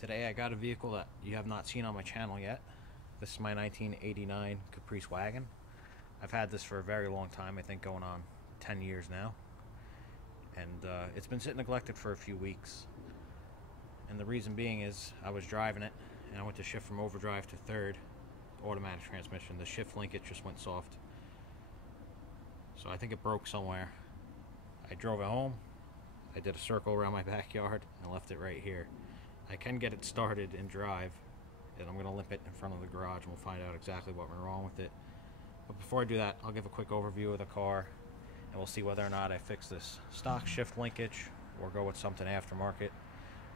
Today I got a vehicle that you have not seen on my channel yet. This is my 1989 Caprice Wagon. I've had this for a very long time, I think going on 10 years now. And it's been sitting neglected for a few weeks. And the reason being is I was driving it and I went to shift from overdrive to third automatic transmission. The shift linkage just went soft. So I think it broke somewhere. I drove it home. I did a circle around my backyard and left it right here. I can get it started and drive, and I'm going to limp it in front of the garage and we'll find out exactly what went wrong with it. But before I do that, I'll give a quick overview of the car and we'll see whether or not I fix this stock shift linkage or go with something aftermarket.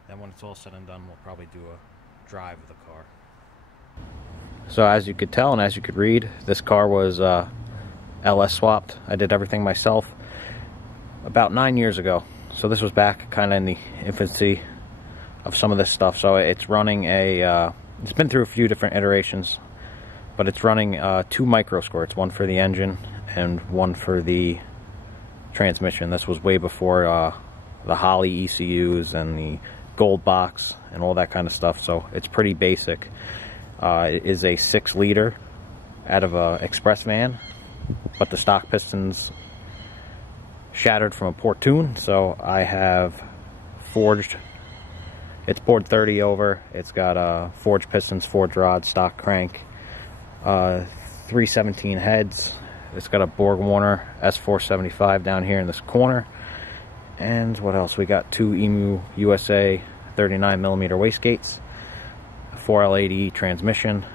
Then when it's all said and done, we'll probably do a drive of the car. So as you could tell and as you could read, this car was LS swapped. I did everything myself about 9 years ago. So this was back kind of in the infancy of some of this stuff. So it's running a it's been through a few different iterations, but it's running 2 micro squirts, one for the engine and one for the transmission. This was way before the Holly ECUs and the gold box and all that kind of stuff, so it's pretty basic. It is a 6-liter out of a express van, but the stock pistons shattered from a Portune, so I have forged. It's bored 30 over. It's got forged pistons, forged rods, stock crank, 317 heads. It's got a Borg Warner S475 down here in this corner. And what else? We got 2 EMU USA 39mm wastegates, a 4L80E transmission,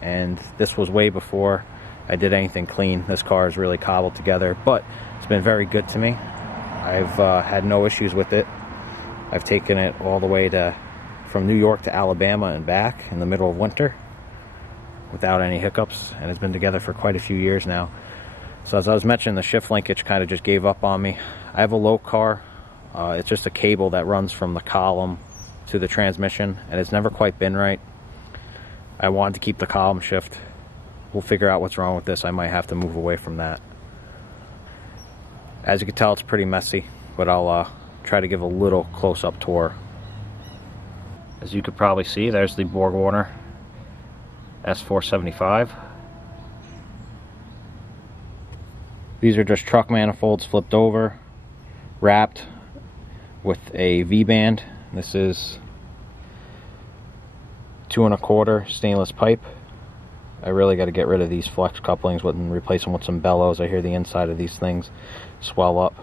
and this was way before I did anything clean. This car is really cobbled together, but it's been very good to me. I've had no issues with it. I've taken it all the way from New York to Alabama and back in the middle of winter without any hiccups, and it's been together for quite a few years now. So as I was mentioning, the shift linkage kind of just gave up on me. I have a lokar. It's just a cable that runs from the column to the transmission, and it's never quite been right. I wanted to keep the column shift. We'll figure out what's wrong with this. I might have to move away from that. As you can tell, it's pretty messy, but I'll try to give a little close-up tour. As you could probably see, there's the Borg Warner S475. These are just truck manifolds flipped over, wrapped with a V-band. This is 2 1/4 stainless pipe. I really got to get rid of these flex couplings and replace them with some bellows. I hear the inside of these things swell up.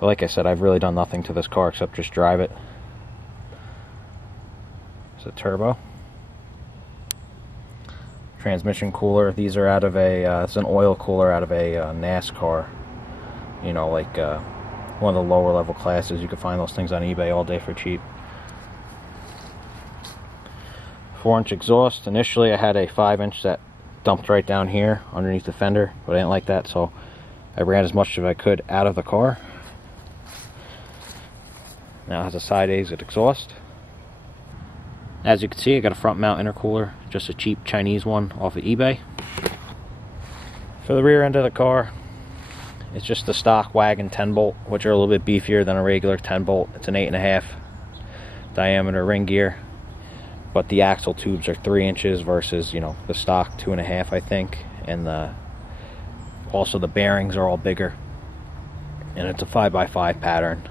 But like I said, I've really done nothing to this car except just drive it. It's a turbo. Transmission cooler. These are out of a, it's an oil cooler out of a NASCAR. You know, like one of the lower level classes. You can find those things on eBay all day for cheap. 4-inch exhaust. Initially I had a 5-inch that dumped right down here underneath the fender, but I didn't like that, so I ran as much as I could out of the car. Now it has a side exit exhaust. As you can see, I got a front mount intercooler, just a cheap Chinese one off of eBay. For the rear end of the car, it's just the stock wagon 10-bolt, which are a little bit beefier than a regular 10-bolt. It's an 8.5 diameter ring gear, but the axle tubes are 3 inches versus, you know, the stock 2.5, I think, and also the bearings are all bigger, and it's a 5x5 pattern.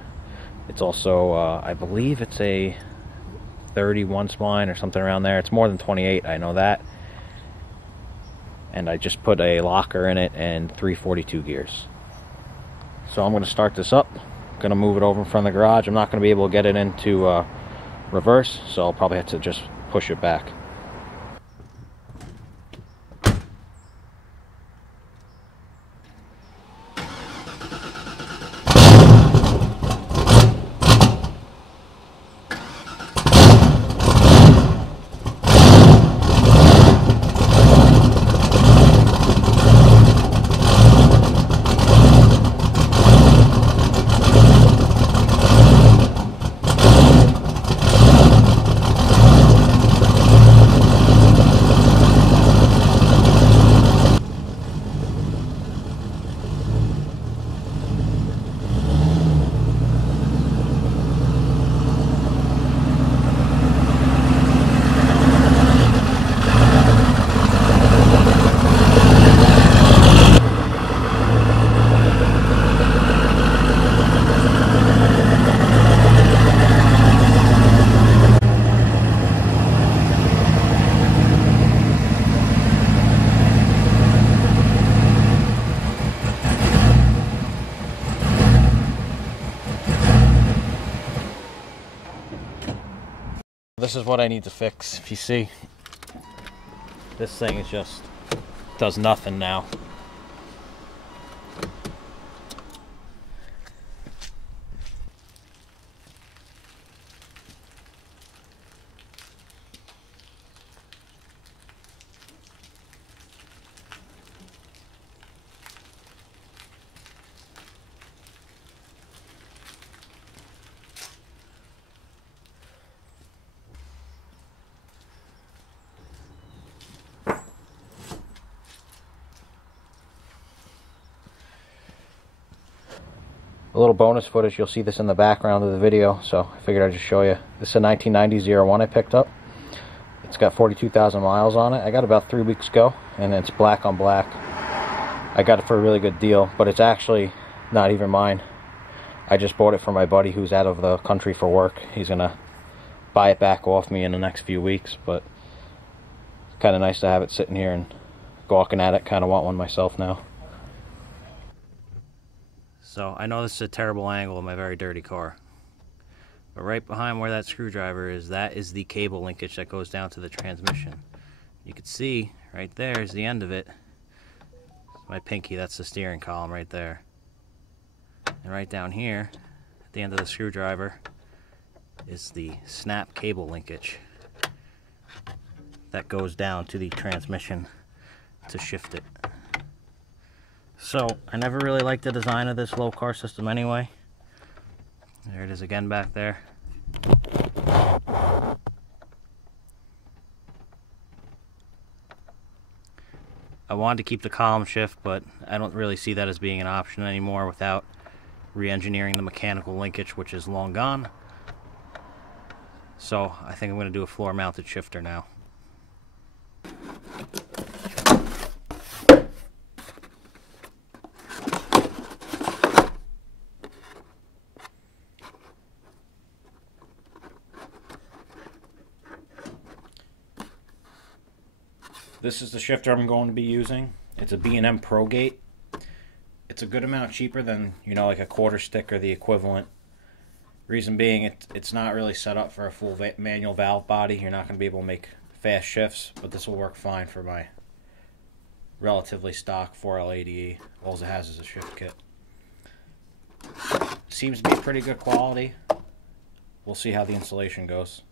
It's also, I believe it's a 31 spline or something around there. It's more than 28, I know that. And I just put a locker in it and 342 gears. So I'm going to start this up. I'm going to move it over in front of the garage. I'm not going to be able to get it into reverse, so I'll probably have to just push it back. this is what I need to fix. If you see, this thing is just does nothing now. A little bonus footage, you'll see this in the background of the video, so I figured I'd just show you. This is a 1990 01 I picked up. It's got 42,000 miles on it. I got about 3 weeks ago, and it's black on black. I got it for a really good deal, but it's actually not even mine. I just bought it for my buddy who's out of the country for work. He's gonna buy it back off me in the next few weeks, but it's kind of nice to have it sitting here and gawking at it. Kind of want one myself now. So I know this is a terrible angle of my very dirty car, but right behind where that screwdriver is, that is the cable linkage that goes down to the transmission. You can see right there is the end of it. My pinky, that's the steering column right there. And right down here, at the end of the screwdriver, is the snap cable linkage that goes down to the transmission to shift it. So, I never really liked the design of this lokar system anyway. There it is again back there. I wanted to keep the column shift, but I don't really see that as being an option anymore without re-engineering the mechanical linkage, which is long gone. So, I think I'm going to do a floor-mounted shifter now. This is the shifter I'm going to be using. It's a B&M Pro-Gate. It's a good amount cheaper than, you know, like a quarter stick or the equivalent. Reason being, it's not really set up for a full manual valve body. You're not going to be able to make fast shifts, but this will work fine for my relatively stock 4L80E. All it has is a shift kit. Seems to be pretty good quality. We'll see how the installation goes.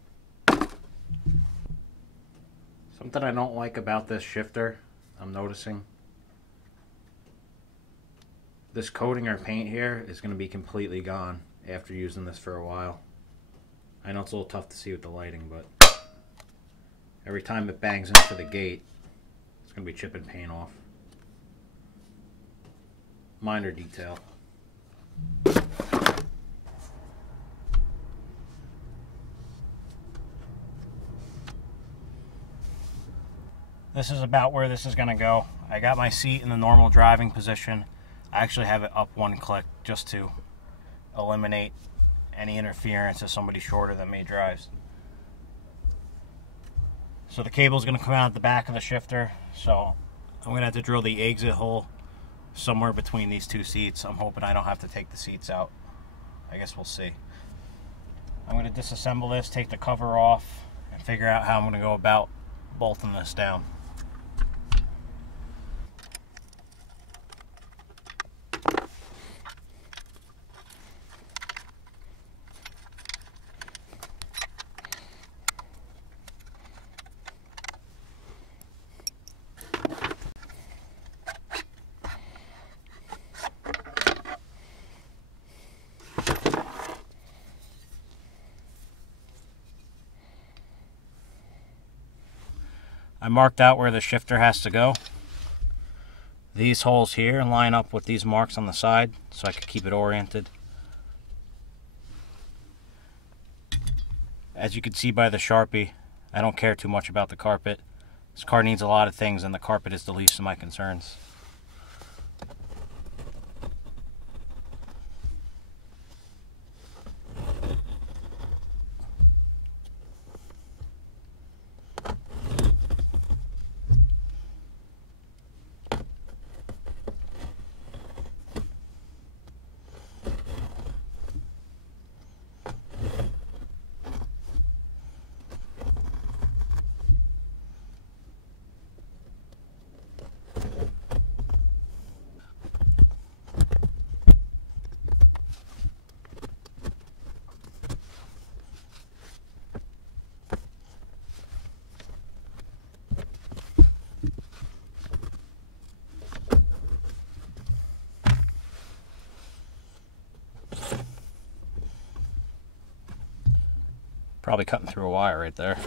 Something I don't like about this shifter, I'm noticing, this coating or paint here is going to be completely gone after using this for a while. I know it's a little tough to see with the lighting, but every time it bangs into the gate, it's going to be chipping paint off. Minor detail. This is about where this is going to go. I got my seat in the normal driving position. I actually have it up one click just to eliminate any interference if somebody shorter than me drives. So the cable is going to come out at the back of the shifter, so I'm going to have to drill the exit hole somewhere between these two seats. I'm hoping I don't have to take the seats out. I guess we'll see. I'm going to disassemble this, take the cover off, and figure out how I'm going to go about bolting this down. I marked out where the shifter has to go. These holes here line up with these marks on the side so I can keep it oriented. As you can see by the Sharpie, I don't care too much about the carpet. This car needs a lot of things and the carpet is the least of my concerns. Probably cutting through a wire right there.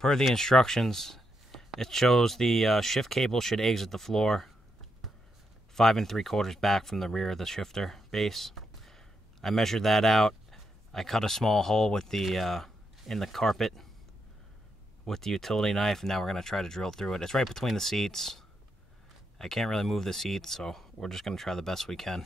Per the instructions, it shows the shift cable should exit the floor 5 3/4 back from the rear of the shifter base. I measured that out. I cut a small hole with the in the carpet with the utility knife, and now we're going to try to drill through it. It's right between the seats. I can't really move the seats, so we're just going to try the best we can.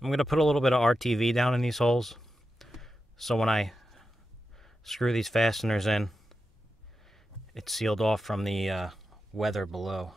I'm going to put a little bit of RTV down in these holes, so when I screw these fasteners in, it's sealed off from the weather below.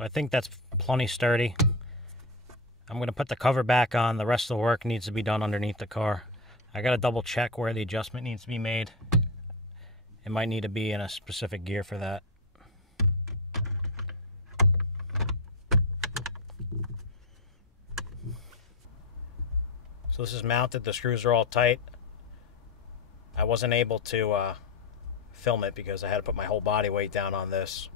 So I think that's plenty sturdy. I'm going to put the cover back on. The rest of the work needs to be done underneath the car. I got to double check where the adjustment needs to be made. It might need to be in a specific gear for that. So this is mounted. The screws are all tight. I wasn't able to film it because I had to put my whole body weight down on this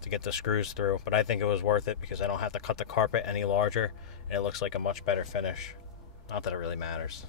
to get the screws through, but I think it was worth it because I don't have to cut the carpet any larger and it looks like a much better finish. Not that it really matters.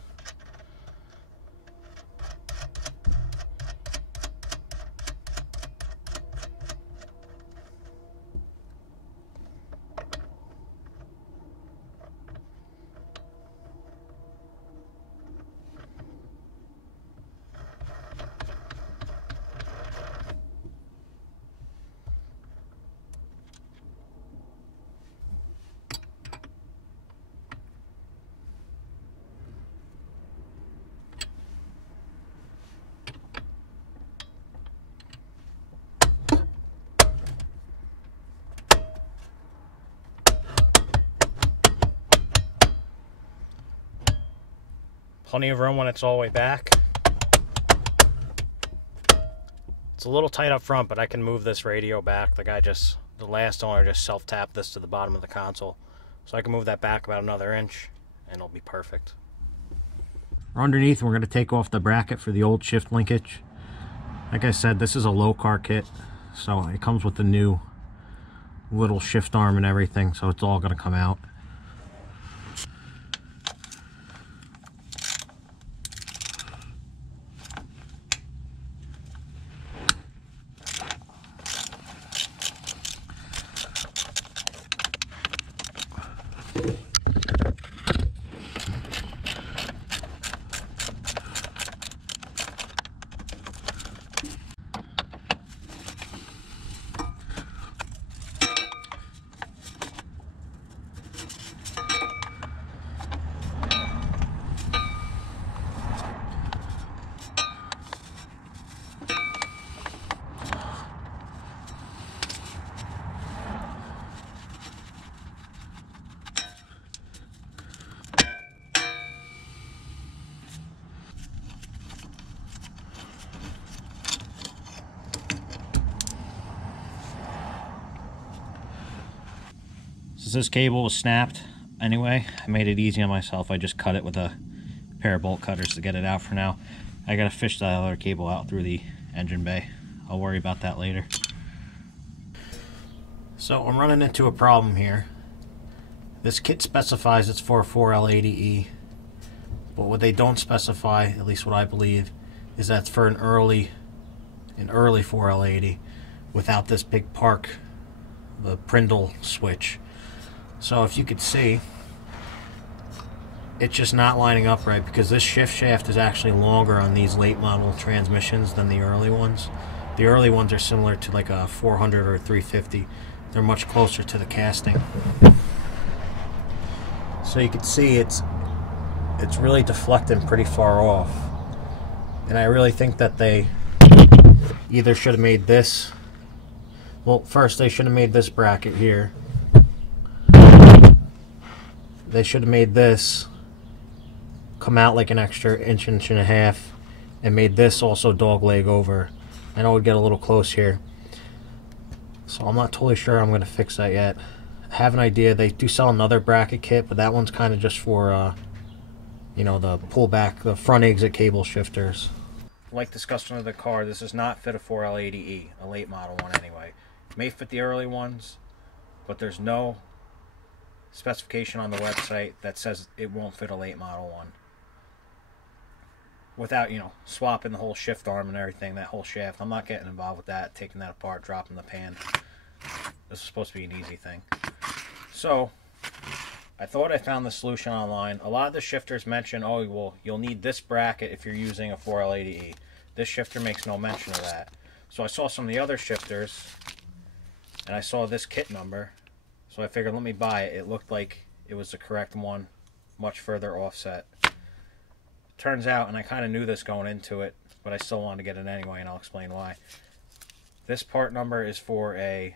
Plenty of room when it's all the way back. It's a little tight up front, but I can move this radio back. The last owner just self-tapped this to the bottom of the console. So I can move that back about another inch and it'll be perfect. Underneath, we're going to take off the bracket for the old shift linkage. Like I said, this is a lokar kit, so it comes with the new little shift arm and everything, so it's all going to come out. Since this cable was snapped anyway, I made it easy on myself. I just cut it with a pair of bolt cutters to get it out for now. I gotta fish that other cable out through the engine bay. I'll worry about that later. So I'm running into a problem here. This kit specifies it's for a 4L80E, but what they don't specify, at least what I believe, is that's for an early 4L80 without this big park, the Prindle switch. So if you could see, it's just not lining up right because this shift shaft is actually longer on these late model transmissions than the early ones. The early ones are similar to like a 400 or 350. They're much closer to the casting. So you can see it's really deflecting pretty far off. And I really think that they either should have made this, well, first they should have made this bracket here. They should have made this come out like an extra inch and a half and made this also dog leg over. I know it would get a little close here. So I'm not totally sure I'm going to fix that yet. I have an idea. They do sell another bracket kit, but that one's kind of just for, you know, the pullback, the front exit cable shifters. Like discussed under the car, this does not fit a 4L80E, a late model one anyway. It may fit the early ones, but there's no specification on the website that says it won't fit a late model one. Without, you know, swapping the whole shift arm and everything, that whole shaft. I'm not getting involved with that, taking that apart, dropping the pan. This is supposed to be an easy thing. So, I thought I found the solution online. A lot of the shifters mention, oh, well, you'll need this bracket if you're using a 4L80E. This shifter makes no mention of that. So I saw some of the other shifters, and I saw this kit number. So I figured, let me buy it. It looked like it was the correct one, much further offset. Turns out, and I kind of knew this going into it, but I still wanted to get it anyway, and I'll explain why. This part number is for a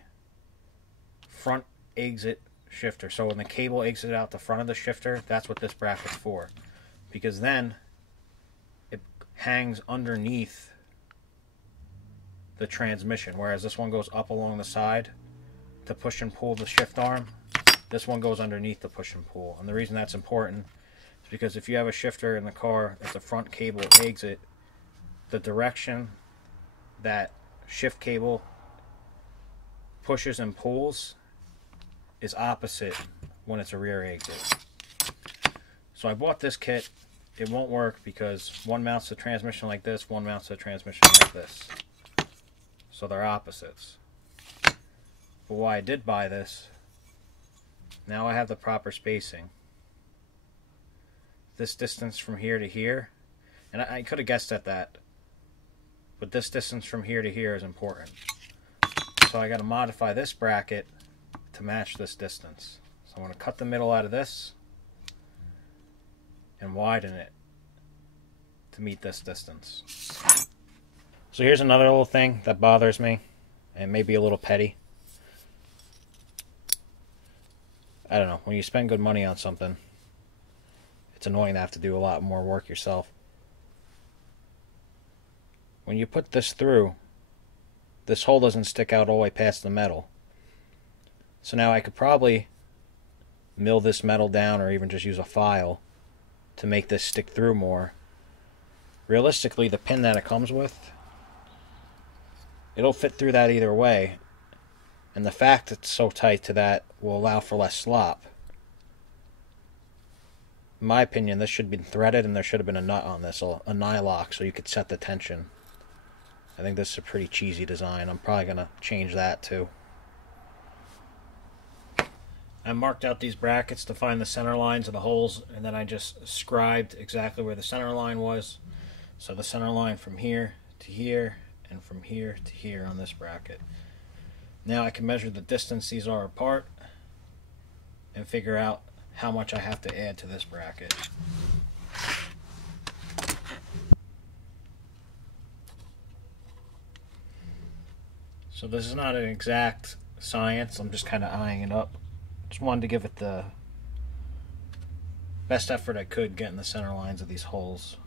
front exit shifter. So when the cable exits out the front of the shifter, that's what this bracket's for. Because then it hangs underneath the transmission, whereas this one goes up along the side to push and pull the shift arm. This one goes underneath the push and pull. And the reason that's important is because if you have a shifter in the car at the front cable exit, the direction that shift cable pushes and pulls is opposite when it's a rear exit. So I bought this kit. It won't work because one mounts the transmission like this, one mounts the transmission like this. So they're opposites. But why I did buy this, now I have the proper spacing. This distance from here to here, and I could have guessed at that, but this distance from here to here is important. So I got to modify this bracket to match this distance. So I'm going to cut the middle out of this and widen it to meet this distance. So here's another little thing that bothers me, and may be a little petty. I don't know, when you spend good money on something, it's annoying to have to do a lot more work yourself. When you put this through, this hole doesn't stick out all the way past the metal. So now I could probably mill this metal down or even just use a file to make this stick through more. Realistically, the pin that it comes with, it'll fit through that either way. And the fact it's so tight to that will allow for less slop. In my opinion, this should have been threaded and there should have been a nut on this, a nylock, so you could set the tension. I think this is a pretty cheesy design. I'm probably going to change that too. I marked out these brackets to find the center lines of the holes, and then I just scribed exactly where the center line was. So the center line from here to here and from here to here on this bracket. Now I can measure the distance these are apart and figure out how much I have to add to this bracket. So this is not an exact science, I'm just kind of eyeing it up. Just wanted to give it the best effort I could getting the center lines of these holes.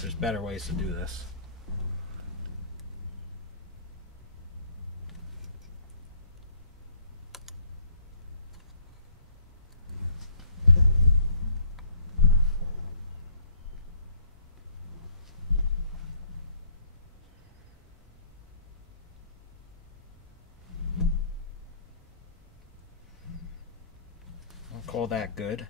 There's better ways to do this. I'll call that good.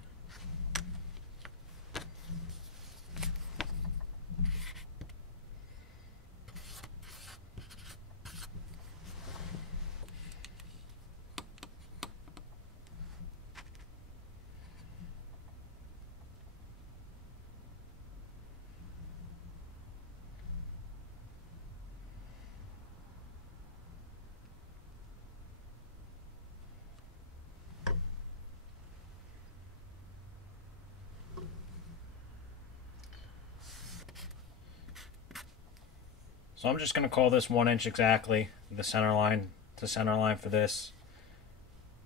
So I'm just going to call this 1 inch exactly, the center line for this.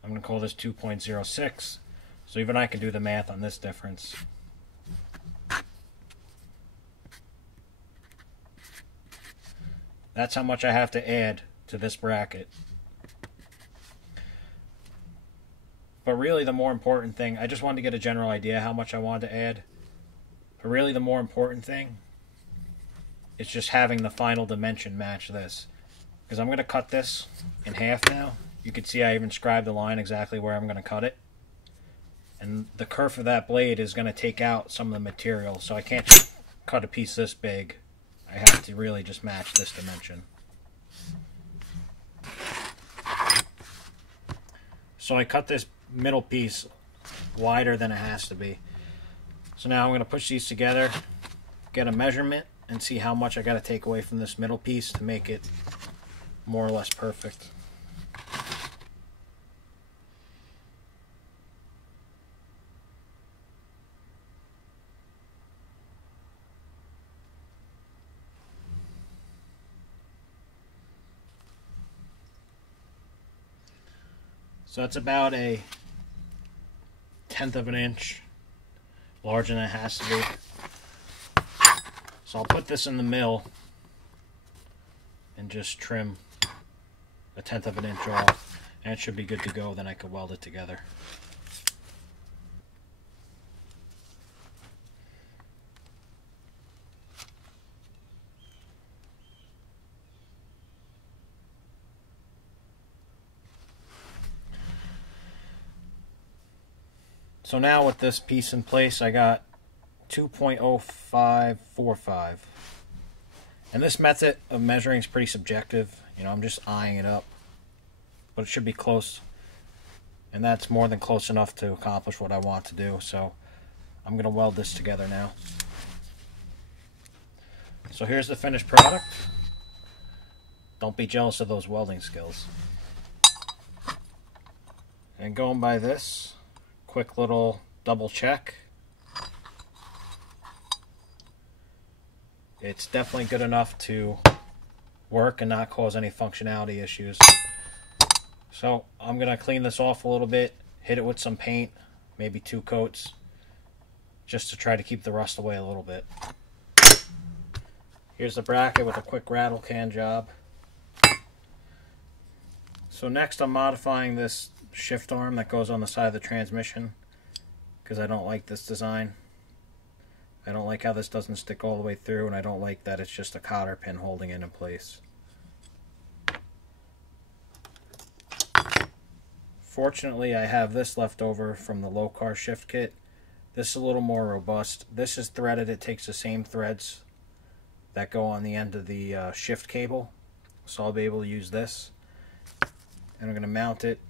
I'm going to call this 2.06. So even I can do the math on this difference. That's how much I have to add to this bracket. But really the more important thing, I just wanted to get a general idea how much I wanted to add. But really the more important thing, it's just having the final dimension match this. Because I'm going to cut this in half now. You can see I even scribed the line exactly where I'm going to cut it. And the kerf of that blade is going to take out some of the material. So I can't just cut a piece this big. I have to really just match this dimension. So I cut this middle piece wider than it has to be. So now I'm going to push these together, get a measurement, and see how much I got to take away from this middle piece to make it more or less perfect. So it's about a 1/10 of an inch larger than it has to be. So I'll put this in the mill and just trim a 1/10 of an inch off, and it should be good to go. Then I can weld it together. So now with this piece in place, I got 2.0545. And this method of measuring is pretty subjective. You know, I'm just eyeing it up. But it should be close. And that's more than close enough to accomplish what I want to do. So I'm going to weld this together now. So here's the finished product. Don't be jealous of those welding skills. And going by this, quick little double check. It's definitely good enough to work and not cause any functionality issues. So I'm going to clean this off a little bit, hit it with some paint, maybe 2 coats, just to try to keep the rust away a little bit. Here's the bracket with a quick rattle can job. So next I'm modifying this shift arm that goes on the side of the transmission, because I don't like this design. I don't like how this doesn't stick all the way through, and I don't like that it's just a cotter pin holding it in place. Fortunately, I have this left over from the lokar shift kit. This is a little more robust. This is threaded. It takes the same threads that go on the end of the shift cable, so I'll be able to use this. And I'm going to mount it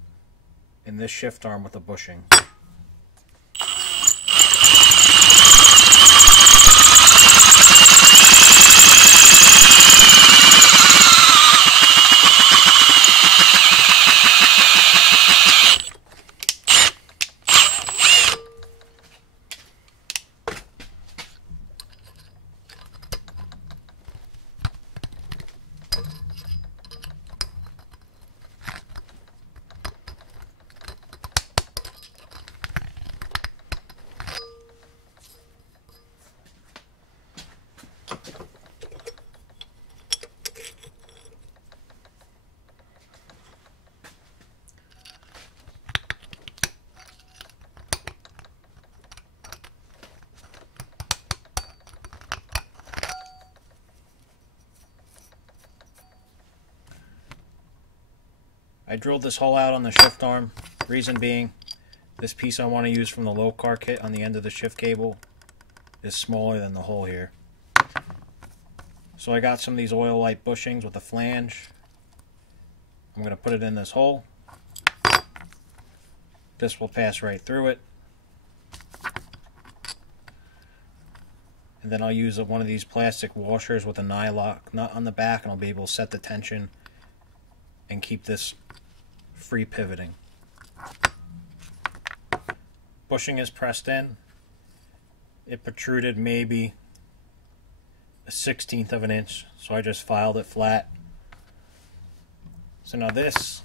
in this shift arm with a bushing. I drilled this hole out on the shift arm. Reason being, this piece I want to use from the lokar kit on the end of the shift cable is smaller than the hole here. So I got some of these oil light bushings with a flange. I'm going to put it in this hole. This will pass right through it. And then I'll use one of these plastic washers with a nylock nut on the back, and I'll be able to set the tension and keep this free pivoting. Bushing is pressed in. It protruded maybe a 1/16 of an inch, so I just filed it flat. So now this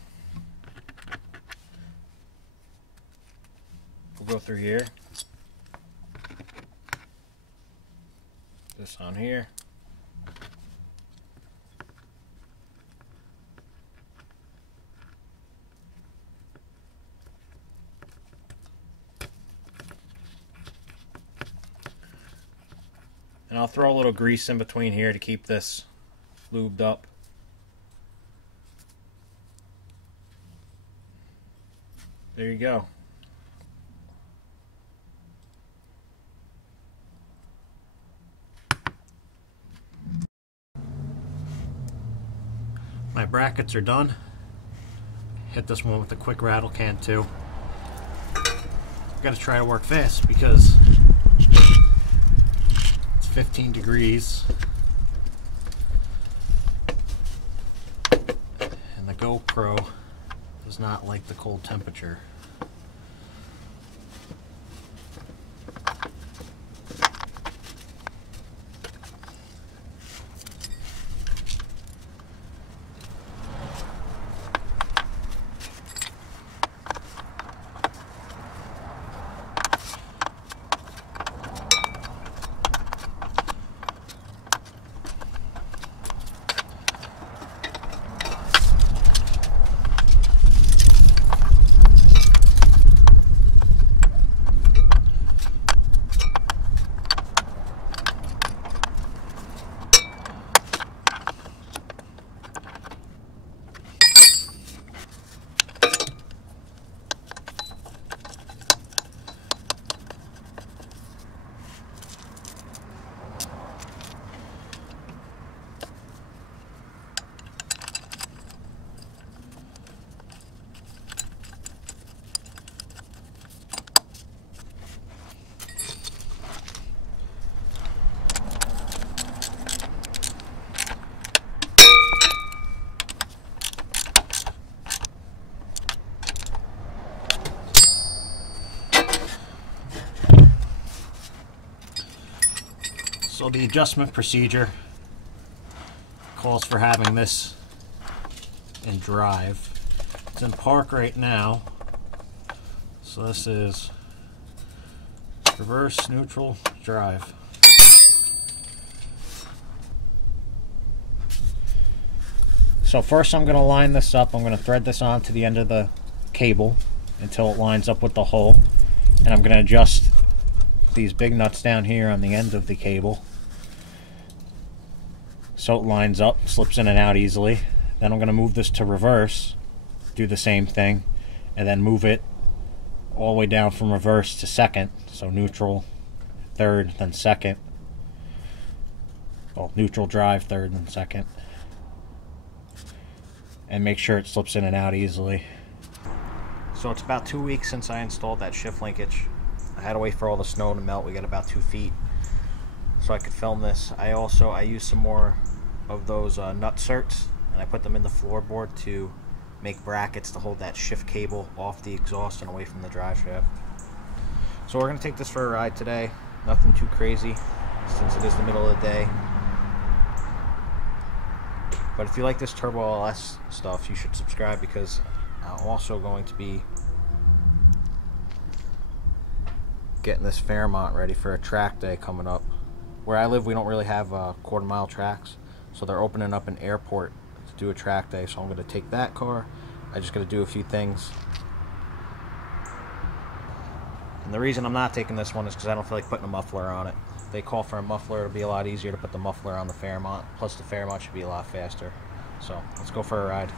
will go through here. This on here. And I'll throw a little grease in between here to keep this lubed up. There you go. My brackets are done. Hit this one with a quick rattle can too. Got to try to work fast because 15 degrees and the GoPro does not like the cold temperature. So the adjustment procedure calls for having this in drive. It's in park right now. So this is reverse, neutral, drive. So first I'm going to line this up. I'm going to thread this onto the end of the cable until it lines up with the hole. And I'm going to adjust these big nuts down here on the end of the cable so it lines up, slips in and out easily. Then I'm going to move this to reverse, do the same thing, and then move it all the way down from reverse to second. So neutral, third, then second. Well, neutral, drive, third, and second. And make sure it slips in and out easily. So it's about 2 weeks since I installed that shift linkage. I had to wait for all the snow to melt. We got about 2 feet so I could film this. I used some more of those nutserts, and I put them in the floorboard to make brackets to hold that shift cable off the exhaust and away from the drive shaft. So we're going to take this for a ride today. Nothing too crazy since it is the middle of the day. But if you like this Turbo LS stuff, you should subscribe, because I'm also going to be getting this Fairmont ready for a track day coming up. Where I live, we don't really have quarter-mile tracks, so they're opening up an airport to do a track day. So I'm going to take that car. I just got to do a few things. And the reason I'm not taking this one is because I don't feel like putting a muffler on it. They call for a muffler. It'll be a lot easier to put the muffler on the Fairmont. Plus the Fairmont should be a lot faster. So let's go for a ride.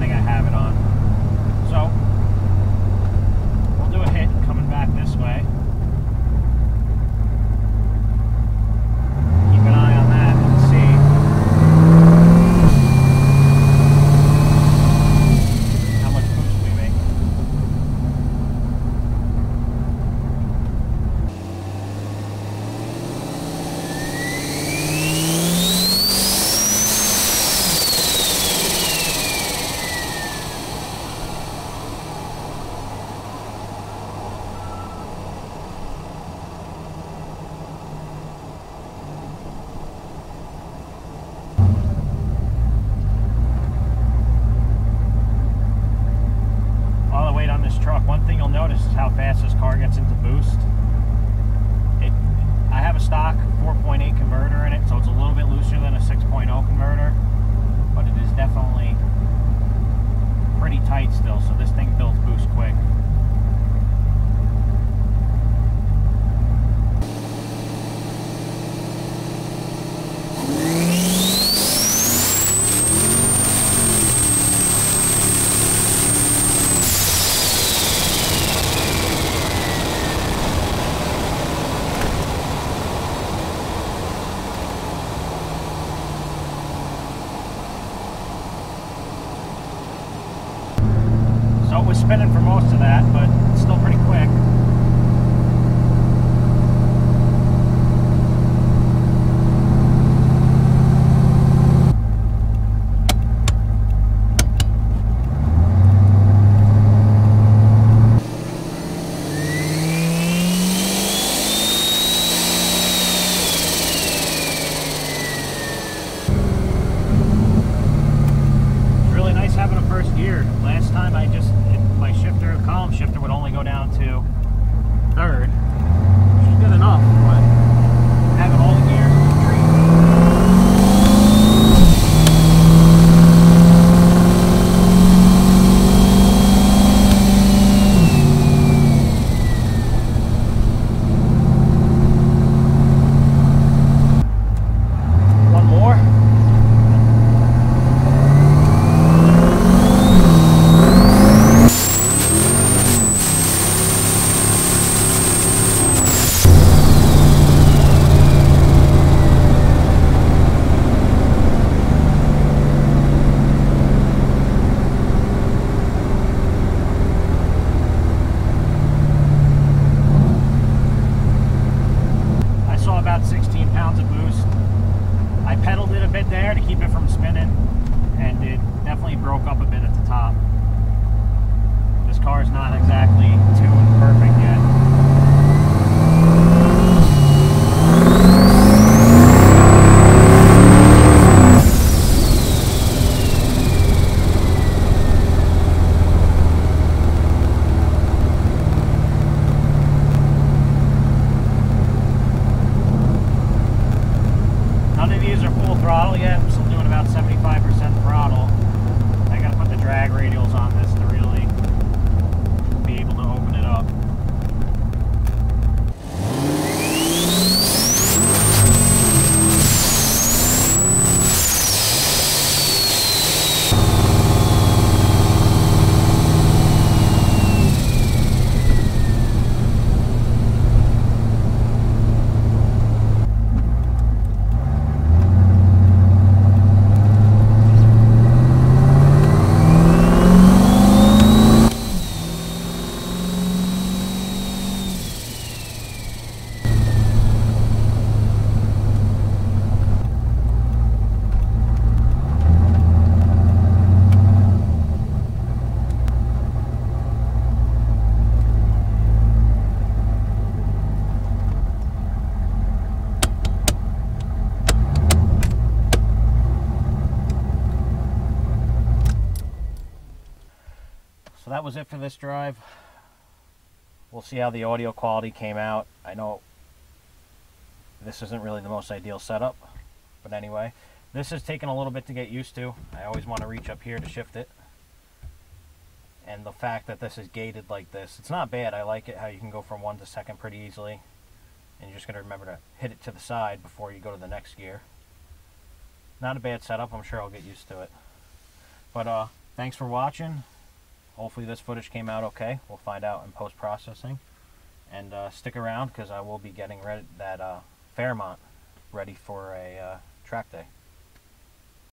setting I have it on. So we'll do a hit coming back this way. Keep an eye on that and see. How much boost we make. Truck, one thing you'll notice is how fast this car gets into boost. I have a stock 4.8 converter in it, so it's a little bit looser than a 6.0 converter, but it is definitely pretty tight still, so this thing builds boost quick. So it was spinning for most of that, but it's still pretty quick. It's really nice having a first gear. Last time my shifter, column shifter, would only go down to third, which is good enough, but having all the gears is a treat. One more. About 16 pounds of boost. I pedaled it a bit there to keep it from spinning, and it definitely broke up a bit at the top. This car is not exactly tuned perfect yet. None of these are full throttle yet. I'm still doing about 75% throttle. I gotta put the drag radials on this to really be able to open it up. So that was it for this drive. We'll see how the audio quality came out. I know this isn't really the most ideal setup, but anyway, this has taken a little bit to get used to. I always want to reach up here to shift it. And the fact that this is gated like this, it's not bad. I like it how you can go from 1 to 2nd pretty easily. And you're just going to remember to hit it to the side before you go to the next gear. Not a bad setup. I'm sure I'll get used to it. But Thanks for watching. Hopefully this footage came out okay. We'll find out in post-processing. And stick around because I will be getting that Fairmont ready for a track day.